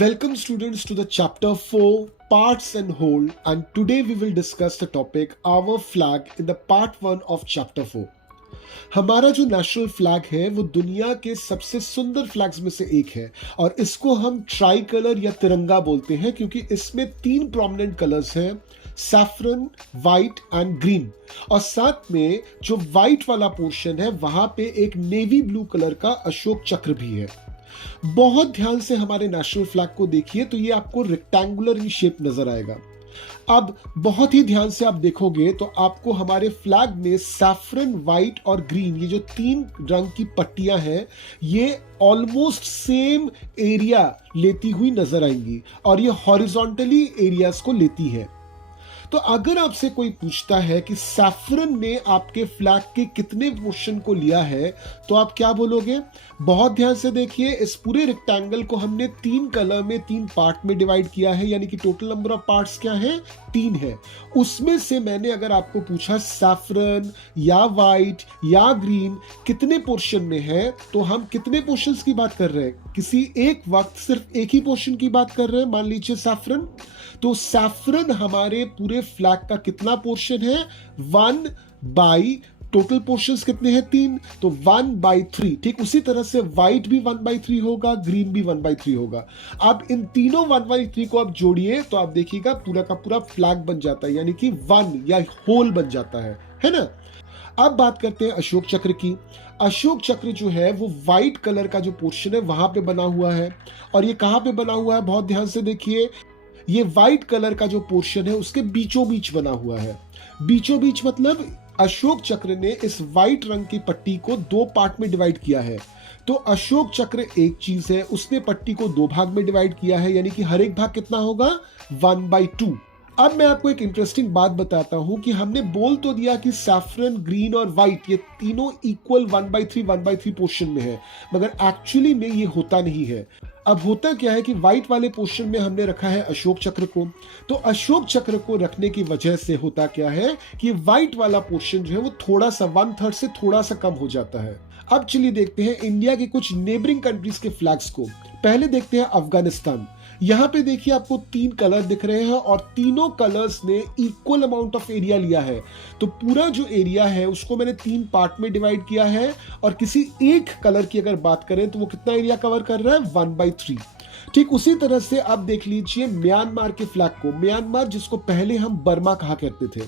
Welcome students to the chapter 4 parts and whole, and today we will discuss the topic our flag in the part 1 of chapter 4. हमारा जो national flag है वो दुनिया के सबसे सुंदर फ्लैग्स में से एक है और इसको हम ट्राई कलर या तिरंगा बोलते हैं क्योंकि इसमें 3 प्रोमिनेंट कलर्स हैं, सैफरन, व्हाइट एंड ग्रीन। और साथ में जो व्हाइट वाला पोर्शन है वहां पे एक नेवी ब्लू कलर का अशोक चक्र भी है। बहुत ध्यान से हमारे नेशनल फ्लैग को देखिए तो ये आपको रेक्टेंगुलर ही शेप नजर आएगा। अब बहुत ही ध्यान से आप देखोगे तो आपको हमारे फ्लैग में सैफरन, व्हाइट और ग्रीन, ये जो 3 रंग की पट्टियां हैं, ये ऑलमोस्ट सेम एरिया लेती हुई नजर आएंगी और ये हॉरिजॉन्टली एरियाज को लेती है। तो अगर आपसे कोई पूछता है कि सैफरन ने आपके फ्लैग के कितने पोर्शन को लिया है तो आप क्या बोलोगे? बहुत ध्यान से देखिए, इस पूरे रेक्टेंगल को हमने 3 कलर में 3 पार्ट में डिवाइड किया है, यानी कि टोटल नंबर ऑफ पार्ट्स क्या है? 3 है। उसमें से मैंने अगर आपको पूछा सैफरन या व्हाइट या ग्रीन कितने पोर्शन में है तो हम कितने पोर्शंस की बात कर रहे हैं? किसी एक वक्त सिर्फ एक ही पोर्शन की बात कर रहे हैं, मान लीजिए सैफरन। तो सैफरन हमारे पूरे फ्लैग का कितना पोर्शन है? 1 बाई, टोटल पोर्शंस कितने हैं? 3, तो 1/3। ठीक उसी तरह से व्हाइट भी 1/3 होगा, ग्रीन भी 1/3 होगा। अब इन तीनों 1/3 को आप जोड़िए तो आप देखिएगा पूरा का पूरा फ्लैग बन जाता है, यानी कि 1 या होल बन जाता है ना। अब बात करते हैं अशोक चक्र की। अशोक चक्र जो है वो व्हाइट कलर का जो पोर्शन है वहां पे बना हुआ है। और ये कहां पे बना हुआ है? बहुत ध्यान से देखिए, ये व्हाइट कलर का जो पोर्शन है उसके बीचों बीच बना हुआ है। बीचों बीच मतलब अशोक चक्र ने इस व्हाइट रंग की पट्टी को 2 पार्ट में डिवाइड किया है। तो अशोक चक्र एक चीज है, उसने पट्टी को 2 भाग में डिवाइड किया है, यानी कि हर एक भाग कितना होगा? 1/2। अब मैं आपको एक इंटरेस्टिंग बात बताता हूं कि हमने बोल तो दिया कि सैफरन, ग्रीन और व्हाइट ये तीनों इक्वल 1/3 पोर्शन में है, मगर एक्चुअली में ये होता नहीं है। अब होता क्या है कि व्हाइट वाले पोर्शन में हमने रखा है अशोक चक्र को, तो अशोक चक्र को रखने की वजह से होता क्या है कि व्हाइट वाला पोर्शन जो है वो थोड़ा सा 1/3 से थोड़ा सा कम हो जाता है। अब चलिए देखते हैं इंडिया के कुछ नेबरिंग कंट्रीज के फ्लैग्स को। पहले देखते हैं अफगानिस्तान। यहां पे देखिए आपको 3 कलर दिख रहे हैं और तीनों कलर्स ने इक्वल अमाउंट ऑफ एरिया लिया है। तो पूरा जो एरिया है उसको मैंने 3 पार्ट में डिवाइड किया है और किसी एक कलर की अगर बात करें तो वो कितना एरिया कवर कर रहा है? 1/3। ठीक उसी तरह से अब देख लीजिए म्यांमार के फ्लैग को। म्यांमार जिसको पहले हम बर्मा कहा करते थे,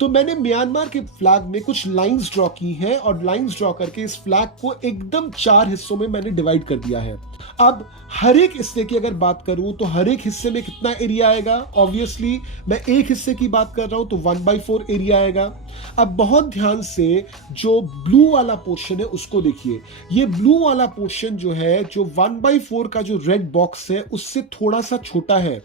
तो मैंने म्यांमार के फ्लैग में कुछ लाइंस ड्रॉ की है और लाइंस ड्रॉ करके इस फ्लैग को एकदम 4 हिस्सों में मैंने डिवाइड कर दिया है। अब हर एक हिस्से की अगर बात करूं तो हर एक हिस्से में कितना एरिया आएगा? ऑब्वियसली मैं एक हिस्से की बात कर रहा हूं तो 1/4 एरिया आएगा। अब बहुत ध्यान से जो ब्लू वाला पोर्शन है उसको देखिए। ये ब्लू वाला पोर्शन जो है, जो 1/4 का जो रेड बॉक्स है उससे थोड़ा सा छोटा है।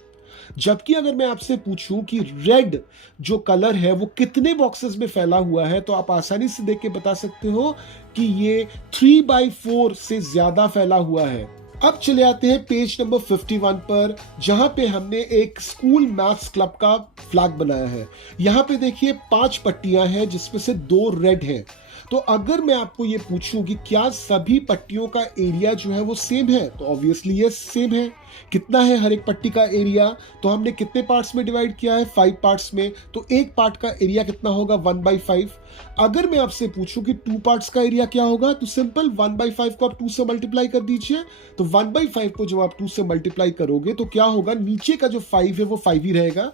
जबकि अगर मैं आपसे पूछूं कि रेड जो कलर है वो कितने बॉक्सेस में फैला हुआ है तो आप आसानी से देख के बता सकते हो कि ये 3/4 से ज्यादा फैला हुआ है। अब चले आते हैं पेज नंबर 51 पर, जहां पे हमने एक स्कूल मैथ्स क्लब का फ्लैग बनाया है। यहां पे देखिए 5 पट्टियां हैं जिसमें से 2 रेड हैं। तो अगर मैं आपको ये पूछूं कि क्या सभी पट्टियों का एरिया जो है वो सेम है, तो ऑब्वियसली ये सेम है। कितना है हर एक पट्टी का एरिया? तो हमने कितने पार्ट्स में डिवाइड किया है? 5 पार्ट्स में। तो एक पार्ट का एरिया कितना होगा? 1/5। अगर मैं आपसे पूछूं कि 2 पार्ट्स का एरिया क्या होगा, तो सिंपल 1/5 को आप 2 से मल्टीप्लाई कर दीजिए। तो 1/5 को जब आप 2 से मल्टीप्लाई करोगे तो क्या होगा? नीचे का जो 5 है वो 5 ही रहेगा,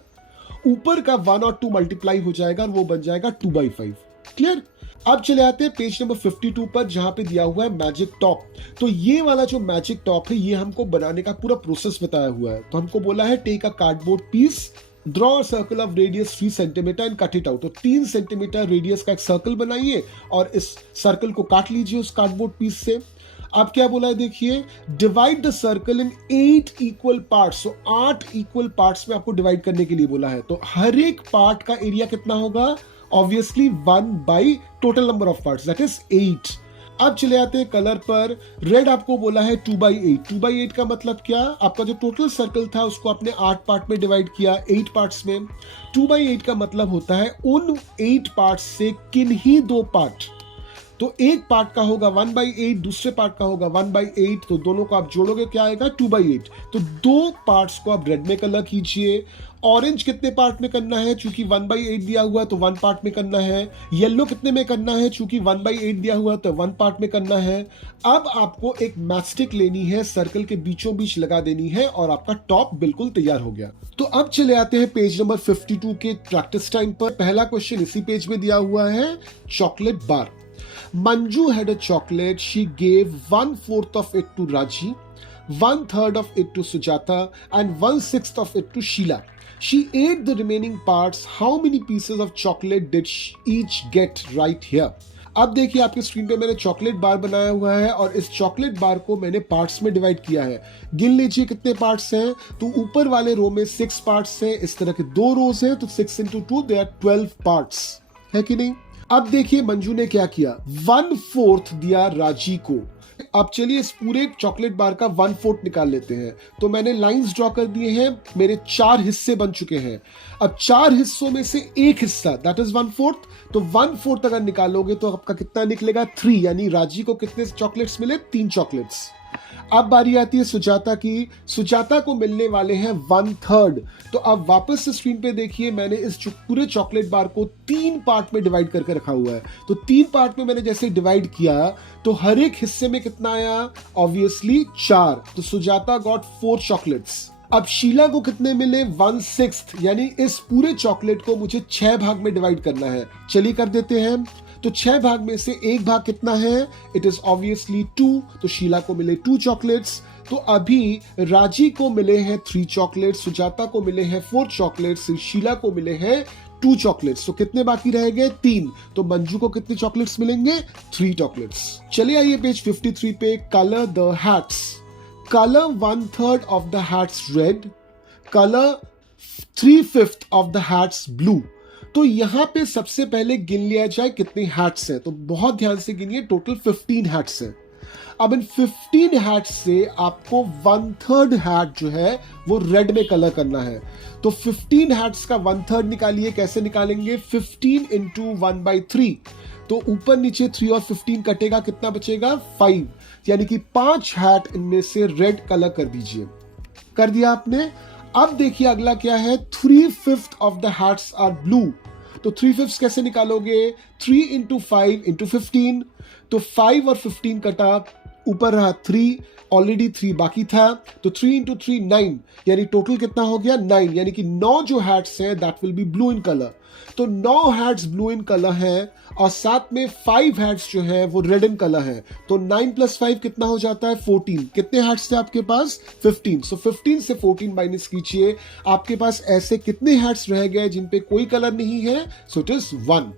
ऊपर का 1 और 2 मल्टीप्लाई हो जाएगा और वो बन जाएगा 2/5। क्लियर? अब चले आते हैं पेज नंबर 52 पर, जहां पे दिया हुआ है मैजिक टॉप। तो ये वाला जो मैजिक टॉप है ये हमको बनाने का पूरा प्रोसेस बताया हुआ है। तो हमको बोला है take a cardboard piece, draw a circle of radius 3 centimetre and cut it out. तो 3 सेंटीमीटर रेडियस का एक सर्कल बनाइए और इस सर्कल को काट लीजिए उस कार्डबोर्ड पीस से। अब क्या बोला है देखिए, divide the circle in 8 equal parts. तो 8 इक्वल पार्ट्स में आपको डिवाइड करने के लिए बोला है। तो हर एक पार्ट का एरिया कितना होगा? Obviously 1 by total number of parts, that is 8। अब चले आते हैं कलर पर। रेड आपको बोला है 2/8। 2/8 का मतलब क्या? आपका जो टोटल सर्कल था उसको आपने 8 पार्ट में डिवाइड किया, 8 पार्ट्स में। 2/8 का मतलब होता है उन 8 पार्ट्स से किन्हीं 2 पार्ट तो एक पार्ट का होगा 1/8, दूसरे पार्ट का होगा 1/8, तो दोनों को आप जोड़ोगे क्या आएगा 2/8। तो दो पार्ट्स को आप रेड में कलर कीजिए। ऑरेंज कितने पार्ट में करना है, चूंकि 1/8 दिया हुआ है तो 1 पार्ट में करना है। येलो कितने में करना है, चूंकि 1/8 दिया हुआ है तो 1 पार्ट में करना है। अब आपको एक मैचस्टिक लेनी है, सर्कल के बीचों बीच लगा देनी है और आपका टॉप बिल्कुल तैयार हो गया। तो अब चले आते हैं पेज नंबर 52 के प्रैक्टिस टाइम पर। पहला क्वेश्चन इसी पेज में दिया हुआ है, chocolate bar. Manju had a chocolate. She gave 1/4 of it to Raji, 1/3 of it to Sujata, and 1/6 of it to Sheila. She ate the remaining parts. How many pieces of chocolate did each get right here? अब देखिए आपके screen पे मैंने chocolate bar बनाया हुआ है और इस चॉकलेट बार को मैंने पार्ट्स में डिवाइड किया है। गिन लीजिए कितने पार्ट्स हैं। तो ऊपर वाले रो में 6 पार्ट्स हैं, इस तरह के 2 रोज हैं, तो 6 into 2 दे आर 12 पार्ट्स, है कि नहीं। अब देखिए मंजू ने क्या किया, 1/4 दिया राजी को। अब चलिए इस पूरे चॉकलेट बार का 1/4 निकाल लेते हैं। तो मैंने लाइंस ड्रॉ कर दिए हैं, मेरे 4 हिस्से बन चुके हैं। अब 4 हिस्सों में से एक हिस्सा दैट इज 1/4, तो 1/4 अगर निकालोगे तो आपका कितना निकलेगा 3, यानी राजी को कितने चॉकलेट्स मिले, 3 चॉकलेट्स। अब बारी आती है सुजाता की। सुजाता को मिलने वाले हैं 1/3। तो अब वापस से स्क्रीन पे देखिए, मैंने इस पूरे चॉकलेट बार को 3 पार्ट में डिवाइड करके रखा हुआ है। तो 3 पार्ट में मैंने जैसे डिवाइड किया तो हर एक हिस्से में कितना आया, ऑब्वियसली 4। तो सुजाता गॉट 4 चॉकलेट्स। अब शीला को कितने मिले, 1/6, यानी इस पूरे चॉकलेट को मुझे 6 भाग में डिवाइड करना है। चलिए कर देते हैं। तो 6 भाग में से एक भाग कितना है, इट इज ऑब्वियसली 2, तो शीला को मिले 2 चॉकलेट्स। तो अभी राजी को मिले हैं 3 चॉकलेट्स, सुजाता को मिले हैं 4 चॉकलेट्स, शीला को मिले हैं 2 चॉकलेट्स। तो कितने बाकी रह गए, 3। तो मंजू को कितने चॉकलेट्स मिलेंगे, 3 चॉकलेट्स। चलिए आइए पेज 53 पे, colour the hats. Color 1/3 of the hats red, color 3/5 of the hats blue। तो यहां पे सबसे पहले गिन लिया जाए कितने हैट्स हैं। तो बहुत ध्यान से गिनिए, टोटल 15 हैट्स हैं। अब इन 15 हैट्स से आपको 1/3 हैट जो है वो रेड में कलर करना है। तो 15 हैट्स का 1/3 निकालिए। कैसे निकालेंगे, 15 into 1/3। तो ऊपर नीचे 3 और 15 कटेगा, कितना बचेगा 5, यानी कि 5 हैट इनमें से रेड कलर कर दीजिए। कर दिया आपने। अब देखिए अगला क्या है, 3/5 of the hats are blue. तो 3/5 कैसे निकालोगे, 3 into 5 into 15। तो 5 और 15 कटा, ऊपर रहा 3, ऑलरेडी 3 बाकी था, तो 3 into 3 9, यानी टोटल कितना हो गया 9, यानी कि 9 जो हैट्स हैं that will be blue in colour. तो 9 हैट्स ब्लू इन कलर हैं और साथ में 5 हैट्स जो है वो रेड इन कलर है। तो 9 + 5 कितना हो जाता है 14। कितने हैट्स थे आपके पास, 15। सो 15 से 14 माइनस कीजिए, आपके पास ऐसे कितने हैट्स रह गए जिन पे कोई कलर नहीं है, सो इट इज 1।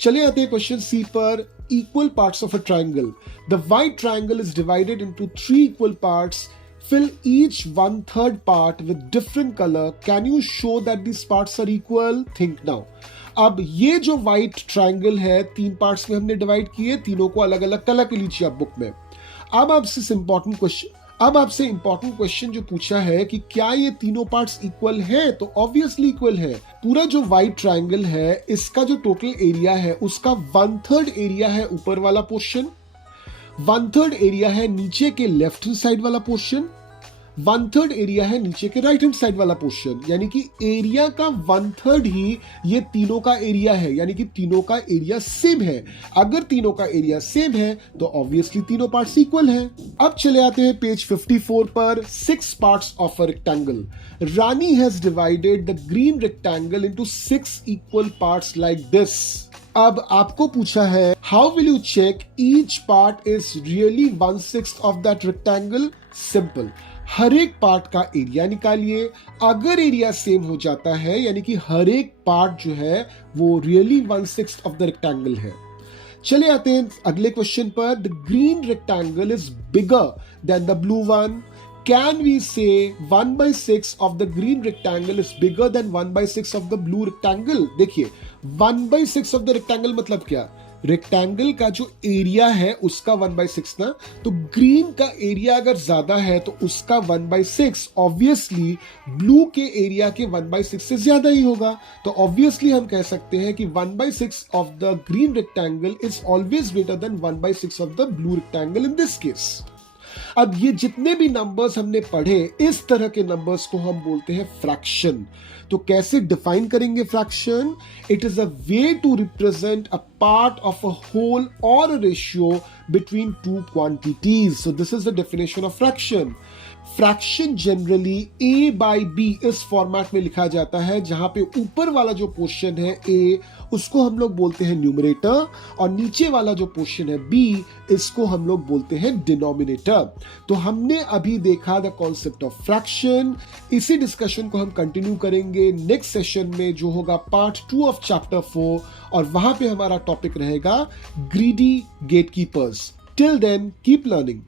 चलिए आते हैं क्वेश्चन सी पर, equal parts of a triangle. The white triangle is divided into 3 equal parts. Fill each 1/3 part with different color. Can you show that these parts are equal? Think now. अब ये जो white triangle है 3 parts में हमने divide किए, तीनों को अलग अलग कलर के लीजिए आप बुक में। अब आपसे इंपॉर्टेंट क्वेश्चन जो पूछा है कि क्या ये तीनों पार्ट्स इक्वल हैं, तो ऑब्वियसली इक्वल है। पूरा जो व्हाइट ट्रायंगल है इसका जो टोटल एरिया है उसका 1/3 एरिया है ऊपर वाला पोर्शन, 1/3 एरिया है नीचे के लेफ्ट हैंड साइड वाला पोर्शन, 1/3 एरिया है नीचे के राइट हैंड साइड वाला पोर्शन, यानी कि एरिया का 1/3 ही ये तीनों का एरिया है, यानी कि तीनों का एरिया सेम है। अगर तीनों का एरिया सेम है तो ऑब्वियसली तीनों पार्ट्स इक्वल हैं। अब चले आते हैं पेज 54 पर, 6 parts of a rectangle. Rani has divided the green rectangle into 6 equal parts like this. अब आपको पूछा है how will you check each part is really 1/6 of that rectangle. Simple, हर एक पार्ट का एरिया निकालिए। अगर एरिया सेम हो जाता है यानी कि हर एक पार्ट जो है वो रियली 1/6 ऑफ द रेक्टेंगल है। चले आते हैं अगले क्वेश्चन पर, the green rectangle is bigger than the blue one. Can we say 1/6 of the green rectangle is bigger than 1/6 of the blue rectangle? देखिए 1/6 of the rectangle मतलब क्या, rectangle का जो एरिया है उसका 1/6 ना, तो ग्रीन का एरिया अगर ज्यादा है तो उसका 1/6 ऑब्वियसली ब्लू के एरिया के 1/6 से ज्यादा ही होगा। तो ऑब्वियसली हम कह सकते हैं कि 1/6 of the green rectangle is always greater than 1/6 of the blue rectangle in this case. अब ये जितने भी नंबर्स हमने पढ़े, इस तरह के नंबर्स को हम बोलते हैं फ्रैक्शन। तो कैसे डिफाइन करेंगे fraction? It is a way to represent a part of a whole और a ratio between two quantities. So this is the definition of fraction. Fraction generally a by B इस format में लिखा जाता है, जहां पे ऊपर वाला जो पोर्शन है a, उसको हम लोग बोलते हैं न्यूमरेटर, और नीचे वाला जो पोर्शन है b, इसको हम लोग बोलते हैं डिनोमिनेटर। तो हमने अभी देखा द कॉन्सेप्ट ऑफ फ्रैक्शन। इसी डिस्कशन को हम कंटिन्यू करेंगे नेक्स्ट सेशन में, जो होगा पार्ट 2 ऑफ चैप्टर 4, और वहां पे हमारा टॉपिक रहेगा greedy gatekeepers. Till then keep learning.